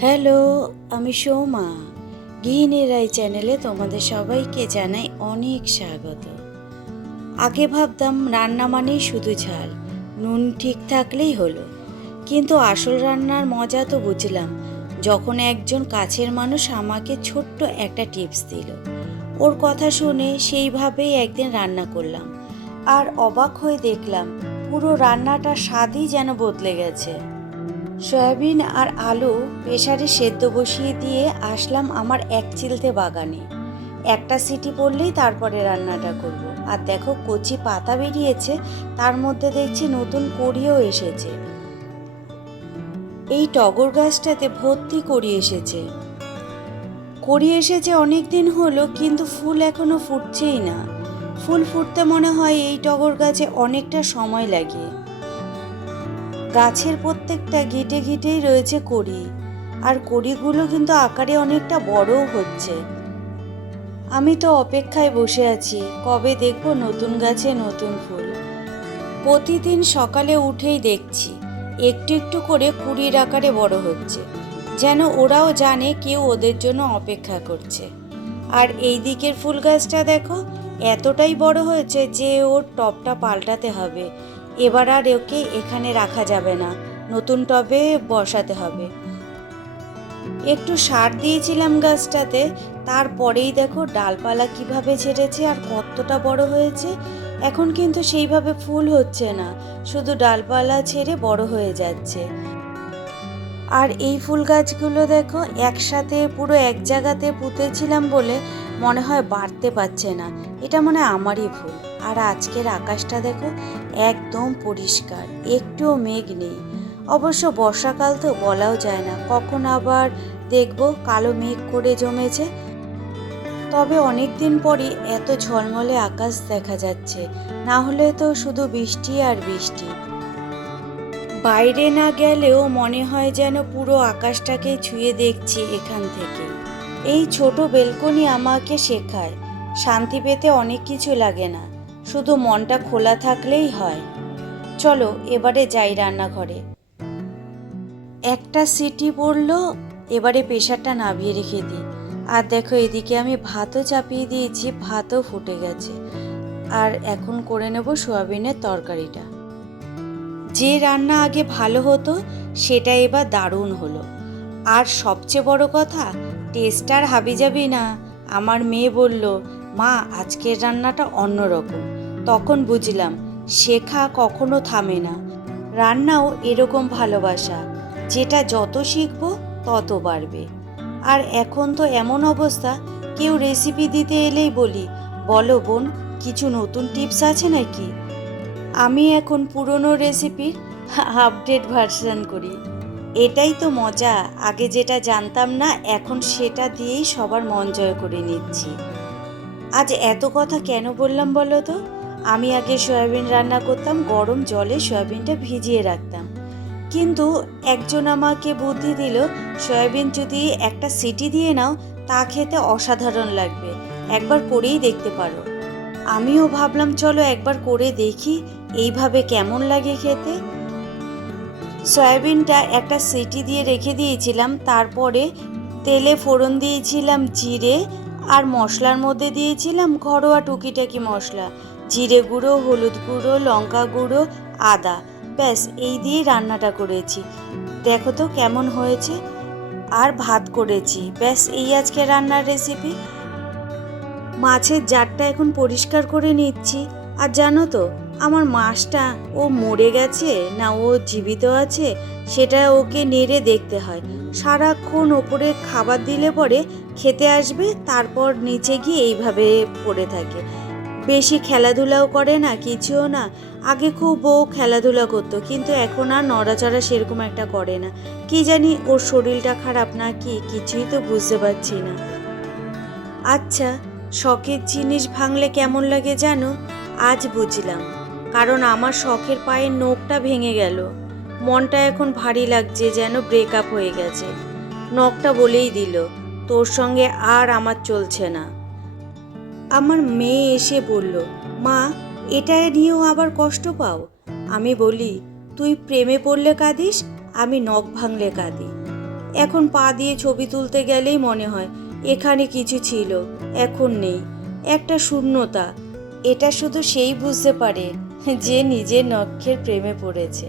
Hello, আমি সৌমা। গৃহিণী রায় চ্যানেলে তোমাদের সবাইকে জানাই অনেক স্বাগত। আগে ভাবতাম রান্না মানেই শুধু ঝাল, নুন ঠিক থাকলেই হলো। কিন্তু আসল রান্নার মজা তো বুঝলাম, যখন একজন কাছের মানুষ আমাকে ছোট্ট একটা টিপস দিল। ওর কথা শুনে সেইভাবেই একদিন রান্না করলাম। আর অবাক হয়ে দেখলাম, পুরো রান্নাটা স্বাদই যেন বদলে গেছে। সয়াবিন আর আলু প্রেসারে সেদ্ধ বসিয়ে দিয়ে আসলাম আমার এক চিলতে বাগানে। একটা সিটি পড়লেই তারপরে রান্নাটা করব। আর দেখো কচি পাতা বেরিয়েছে, তার মধ্যে দেখছি নতুন কড়িও এসেছে। এই টগর গাছটাতে ভর্তি করি এসেছে। করি এসেছে অনেক দিন হলো, কিন্তু ফুল এখনও ফুটছেই না। ফুল ফুটতে মনে হয় এই টগর গাছে অনেকটা সময় লাগে। গাছের প্রত্যেকটা গিটে গিটেই রয়েছে কড়ি। আর কড়িগুলো কিন্তু আকারে অনেকটা বড়ও হচ্ছে। আমি তো অপেক্ষায় বসে আছি, কবে দেখব নতুন গাছে নতুন ফুল। প্রতিদিন সকালে উঠেই দেখছি, একটু একটু করে কুড়ির আকারে বড় হচ্ছে। যেন ওরাও জানে কেউ ওদের জন্য অপেক্ষা করছে। আর এই দিকের ফুল গাছটা দেখো, এতটাই বড় হয়েছে যে ওর টপটা পাল্টাতে হবে। এবার আর ওকে এখানে রাখা যাবে না। নতুন টবে বসাতে হবে। একটু সার দিয়েছিলাম গাছটাতে, তারপরেই দেখো ডালপালা কীভাবে ছেড়েছে আর কতটা বড় হয়েছে। এখন কিন্তু সেইভাবে ফুল হচ্ছে না, শুধু ডালপালা ছেড়ে বড় হয়ে যাচ্ছে। আর এই ফুল গাছগুলো দেখো, একসাথে পুরো এক জায়গাতে পুঁতেছিলাম বলে মনে হয় বাড়তে পারছে না। এটা মনে আমারই ভুল। আর আজকের আকাশটা দেখো একদম পরিষ্কার, একটুও মেঘ নেই। অবশ্য বর্ষাকাল তো বলাও যায় না, কখন আবার দেখব কালো মেঘ করে জমেছে। তবে অনেক দিন পরই এত ঝলমলে আকাশ দেখা যাচ্ছে, না হলে তো শুধু বৃষ্টি আর বৃষ্টি। বাইরে না গেলেও মনে হয় যেন পুরো আকাশটাকে ছুঁয়ে দেখছি এখান থেকে। এই ছোট বেলকনি আমাকে শেখায়। শান্তি পেতে অনেক কিছু লাগে না, শুধু মনটা খোলা থাকলেই হয়। চলো, এবারে যাই রান্নাঘরে। একটা সিটি পড়ল, এবারে প্রেশারটা নামিয়ে রেখে দিই। আর দেখো, এদিকে আমি ভাতও চাপিয়ে দিয়েছি, ভাতও ফুটে গেছে। আর এখন করে নেব সোয়াবিনের তরকারিটা। যে রান্না আগে ভালো হতো, সেটা এবার দারুণ হলো। আর সবচেয়ে বড় কথা টেস্ট আর হাবি যাবি না। আমার মেয়ে বলল, মা, আজকের রান্নাটা অন্যরকম। তখন বুঝলাম, শেখা কখনো থামে না। রান্নাও এরকম ভালোবাসা, যেটা যত শিখব তত বাড়বে। আর এখন তো এমন অবস্থা, কেউ রেসিপি দিতে এলেই বলি, বলো বোন, কিছু নতুন টিপস আছে নাকি? আমি এখন পুরনো রেসিপির আপডেট ভার্সন করি। এটাই তো মজা। আগে যেটা জানতাম না, এখন সেটা দিয়েই সবার মন জয় করে নিচ্ছি। আজ এত কথা কেন বললাম বলো তো? আমি আগে সয়াবিন রান্না করতাম, গরম জলে সয়াবিনটা ভিজিয়ে রাখতাম। কিন্তু একজন আমাকে বুদ্ধি দিল, সয়াবিন যদি একটা সিটি দিয়ে নাও, তা খেতে অসাধারণ লাগবে। একবার করেই দেখতে পারো। আমিও ভাবলাম, চলো একবার করে দেখি, এইভাবে কেমন লাগে খেতে? সয়াবিনটা একটা সিটি দিয়ে রেখে দিয়েছিলাম, তারপরে তেলে ফোড়ন দিয়েছিলাম জিরে আর মশলার মধ্যে দিয়েছিলাম ঘরোয়া টুকিটাকি মশলা। জিরে গুঁড়ো, হলুদ গুঁড়ো, লঙ্কা গুঁড়ো, আদা। ব্যাস, এই দিয়ে রান্নাটা করেছি। দেখো তো কেমন হয়েছে। আর ভাত করেছি। ব্যাস, এই আজকে রান্নার রেসিপি মাছের জারটা এখন পরিষ্কার করে নিচ্ছি। আর জানো তো আমার মাছটা ও মরে গেছে না ও জীবিত আছে, সেটা ওকে নেড়ে দেখতে হয়। সারাক্ষণ ওপরে খাবার দিলে পরে খেতে আসবে, তারপর নিচে গিয়ে এইভাবে পড়ে থাকে। বেশি খেলাধুলাও করে না, কিছুও না। আগে খুব বউ খেলাধুলা করতো, কিন্তু এখন আর নড়াচড়া সেরকম একটা করে না। কি জানি ওর শরীরটা খারাপ না কি, কিছুই তো বুঝতে পারছি না। আচ্ছা শখের জিনিস ভাঙলে কেমন লাগে জানো? আজ বুঝলাম। কারণ আমার শখের পায়ের নখটা ভেঙে গেল। মনটা এখন ভারী লাগছে যেন ব্রেকআপ হয়ে গেছে। নখটা বলেই দিল, তোর সঙ্গে আর আমার চলছে না। আমার মেয়ে এসে বলল, মা, এটা নিয়েও আবার কষ্ট পাও? আমি বলি, তুই প্রেমে পড়লে কাঁদিস, আমি নখ ভাঙলে কাঁদি। এখন পা দিয়ে ছবি তুলতে গেলেই মনে হয়, এখানে কিছু ছিল, এখন নেই। একটা শূন্যতা, এটা শুধু সেই বুঝতে পারে। যে নিজের নক্ষের প্রেমে পড়েছে।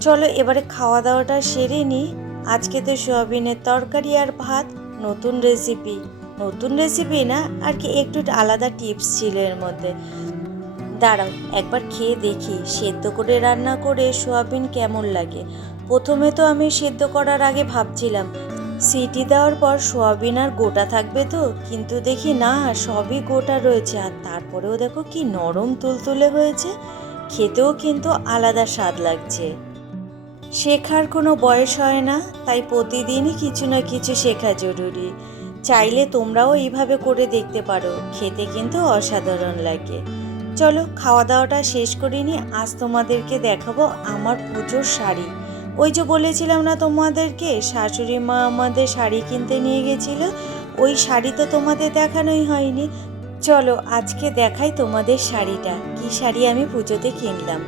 চলো এবারে খাওয়া দাওয়াটা সেরে নিই আজকে তো সোয়াবিনের তরকারি আর ভাত, নতুন রেসিপি নতুন রেসিপি না, আর কি একটু আলাদা টিপস ছিল এর মধ্যে। দাঁড়াও, একবার খেয়ে দেখি, সেদ্ধ করে রান্না করে সোয়াবিন কেমন লাগে? প্রথমে তো আমি সেদ্ধ করার আগে ভাবছিলাম সিটি দেওয়ার পর সোয়াবিন আর গোটা থাকবে তো, কিন্তু দেখি না, সবই গোটা রয়েছে। আর তারপরেও দেখো কি নরম তুলতুলে হয়েছে, খেতেও কিন্তু আলাদা স্বাদ লাগছে। শেখার কোনো বয়স হয় না, তাই প্রতিদিনই কিছু না কিছু শেখা জরুরি। চাইলে তোমরাও এইভাবে করে দেখতে পারো, খেতে কিন্তু অসাধারণ লাগে। চলো, খাওয়া দাওয়াটা শেষ করিনি আজ তোমাদেরকে দেখাবো আমার পুজোর শাড়ি। ওই যে বলেছিলাম না তোমাদেরকে, শাশুড়ি মা আমাদের শাড়ি কিনতে নিয়ে গেছিল, ওই শাড়ি তো তোমাদের দেখানোই হয়নি। চলো, আজকে দেখাই তোমাদের শাড়িটা, কি শাড়ি আমি পুজোতে কিনলাম।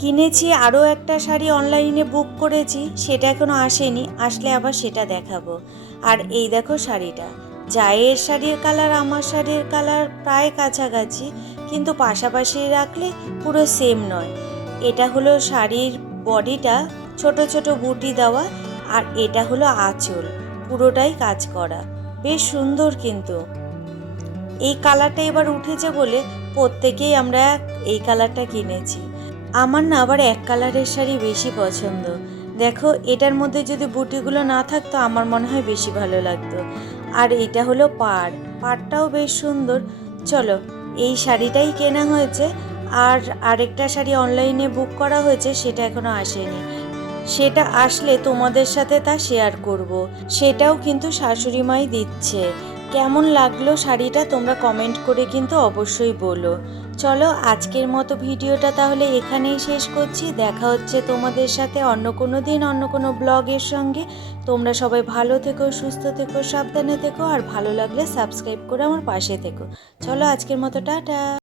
কিনেছি, আরও একটা শাড়ি অনলাইনে বুক করেছি, সেটা এখনও আসেনি, আসলে আবার সেটা দেখাবো। আর এই দেখো শাড়িটা, জায়ের শাড়ির কালার, আমার শাড়ির কালার প্রায় কাছাকাছি, কিন্তু পাশাপাশি রাখলে পুরো সেম নয়। এটা হলো শাড়ির বডিটা, ছোট ছোট বুটি দেওয়া, আর এটা হলো আঁচল, পুরোটাই কাজ করা। বেশ সুন্দর কিন্তু। এই কালারটা এবার উঠেছে বলে প্রত্যেকেই আমরা এই কালারটা কিনেছি। আমার না আবার এক কালারের শাড়ি বেশি পছন্দ। দেখো, এটার মধ্যে যদি বুটিগুলো না থাকতো আমার মনে হয় বেশি ভালো লাগতো। আর এটা হলো পাড়। পাড়টাও বেশ সুন্দর। চলো, এই শাড়িটাই কেনা হয়েছে। আর আরেকটা শাড়ি অনলাইনে বুক করা হয়েছে, সেটা এখনও আসেনি। সেটা আসলে তোমাদের সাথে তা শেয়ার করব। সেটাও কিন্তু শাশুড়ি মাই দিচ্ছে। কেমন লাগল শাড়িটা তোমরা কমেন্ট করে কিন্তু অবশ্যই বলো। চলো আজকের মতো ভিডিওটা তাহলে এখানেই শেষ করছি। দেখা হচ্ছে তোমাদের সাথে অন্য কোনো দিন, অন্য কোনো ব্লগের সঙ্গে। তোমরা সবাই ভালো থেকো, সুস্থ থেকো, সাবধানে থেকো, আর ভালো লাগলে সাবস্ক্রাইব করে আমার পাশে থেকো। চলো আজকের মতো, টাটা!